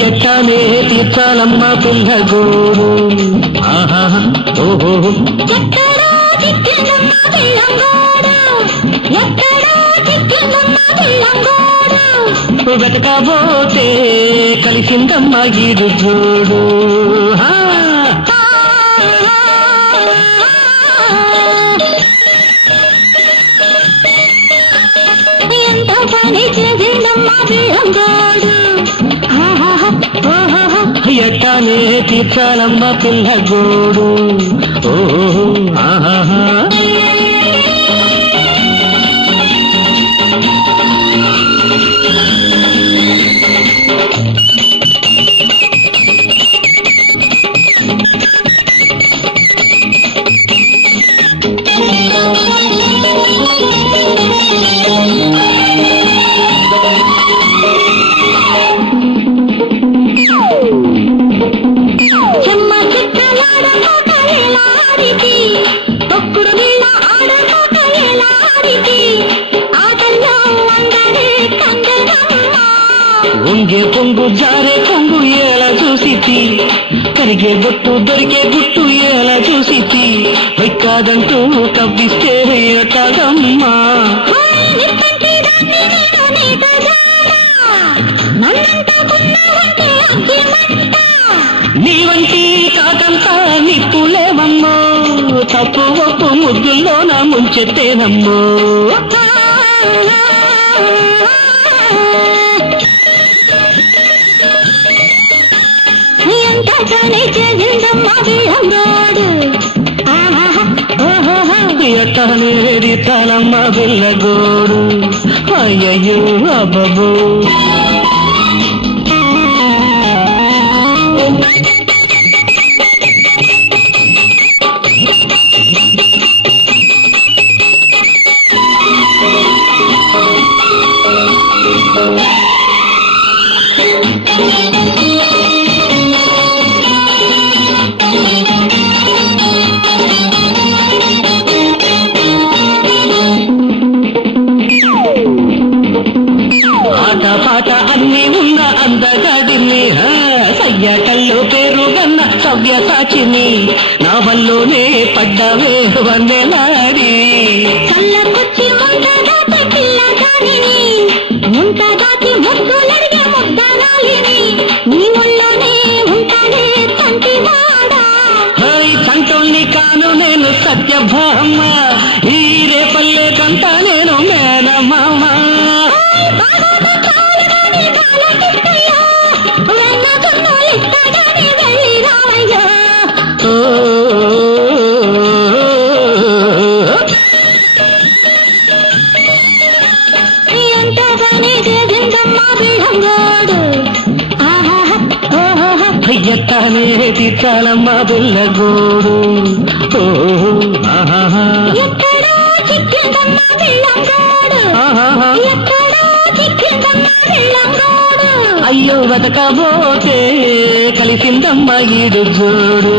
ఎట్టానే తీర్చాలమ్మ పిల్లగోడు ఓహో వెతకబోతే కలిసిందమ్మ ఈడు జోడు ఎంత పని చేసిందమ్మ పిల్లగోడు ఎట్టానే తీర్చాలమ్మ పిల్లగోడు ఓహో ఆహా ఉంగే పొంగు జారే కొంగు ఎలా చూసితి కరిగే గుట్టు దొరికే గుట్టు ఎలా చూసితి కాదంటూ కవ్విస్తే కాదమ్మా నీ వంటి కాదంతా నిప్పులేవమ్మో తప్పు ఒప్పు ముద్దుల్లో నా ముంచెత్తేనమ్మో ఎట్టానే తీర్చాలమ్మ పిల్లగోడు అయ్యయ్యో అబ్బబో పాట అన్ని ఉన్న అందగాడిని సయ్యాటల్లో పేరుగన్న సవ్యసాచిని నా వల్లోనే పడ్డావే వన్నెలాడి సంటోల్ని కాను నేను సత్యభామ ఈ రేపల్లే కంట నేను మేనమామ ఎట్టానే తీర్చాలమ్మ పిల్లగోడు అయ్యో వెతకబోతే కలిసిందమ్మ ఈడు జోడు